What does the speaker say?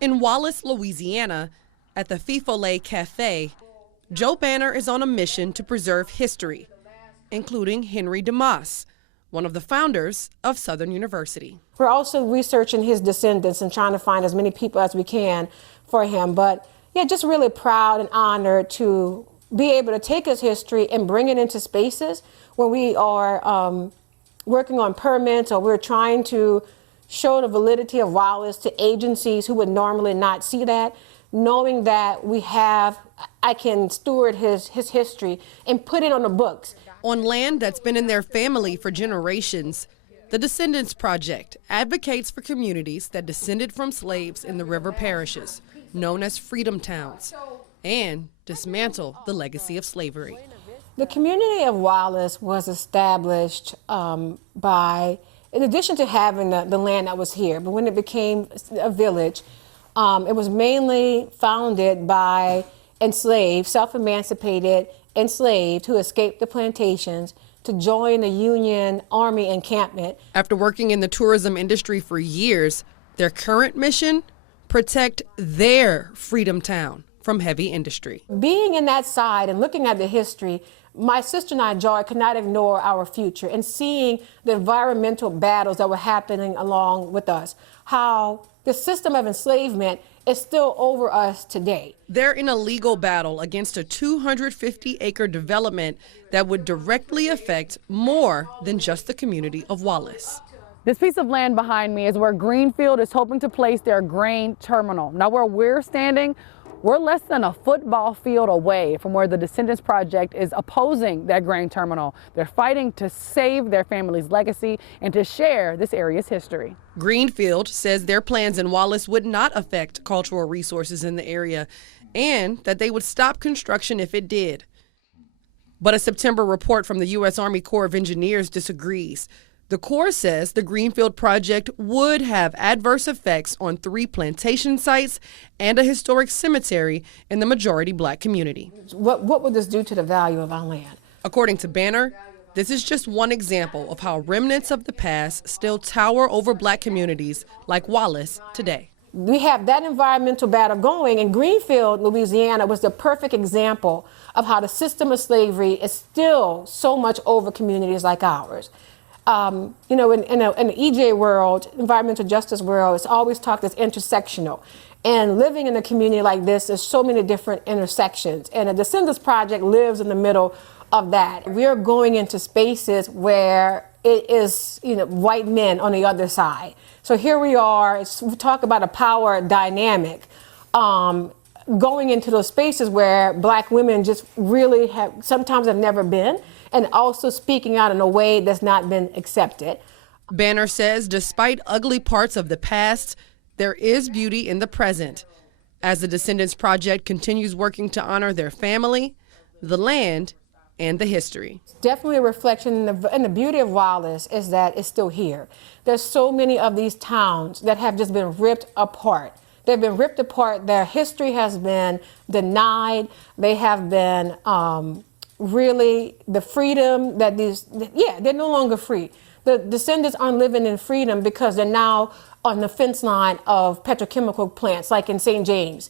In Wallace, Louisiana, at the Fee-Follet Cafe, Joe Banner is on a mission to preserve history, including Henry DeMoss, one of the founders of Southern University. We're also researching his descendants and trying to find as many people as we can for him. But yeah, just really proud and honored to be able to take his history and bring it into spaces when we are working on permits, or we're trying to show the validity of Wallace to agencies who would normally not see that, knowing that I can steward his history and put it on the books. On land that's been in their family for generations, the Descendants Project advocates for communities that descended from slaves in the river parishes, known as freedom towns, and dismantle the legacy of slavery. The community of Wallace was established in addition to having the land that was here, but when it became a village, it was mainly founded by enslaved, self-emancipated enslaved who escaped the plantations to join the Union Army encampment. After working in the tourism industry for years, their current mission: protect their freedom town from heavy industry. Being in that side and looking at the history, my sister and I, Joy, could not ignore our future and seeing the environmental battles that were happening along with us, how the system of enslavement is still over us today. They're in a legal battle against a 250-acre development that would directly affect more than just the community of Wallace. This piece of land behind me is where Greenfield is hoping to place their grain terminal. Now, where we're standing, we're less than a football field away from where the Descendants Project is opposing that grain terminal. They're fighting to save their family's legacy and to share this area's history. Greenfield says their plans in Wallace would not affect cultural resources in the area and that they would stop construction if it did. But a September report from the U.S. Army Corps of Engineers disagrees. The Corps says the Greenfield project would have adverse effects on 3 plantation sites and a historic cemetery in the majority Black community. What would this do to the value of our land? According to Banner, this is just one example of how remnants of the past still tower over Black communities like Wallace today. We have that environmental battle going, and Greenfield, Louisiana was the perfect example of how the system of slavery is still so much over communities like ours. In the EJ world, environmental justice world, it's always talked as intersectional. And living in a community like this, there's so many different intersections. And the Descendants Project lives in the middle of that. We're going into spaces where it is, white men on the other side. So here we are, we talk about a power dynamic, going into those spaces where Black women just really sometimes have never been, and also speaking out in a way that's not been accepted. Banner says despite ugly parts of the past, there is beauty in the present. As the Descendants Project continues working to honor their family, the land, and the history. Definitely a reflection, and the beauty of Wallace is that it's still here. There's so many of these towns that have just been ripped apart. They've been ripped apart. Their history has been denied. They have been really the freedom that they're no longer free. The descendants aren't living in freedom because they're now on the fence line of petrochemical plants like in St. James.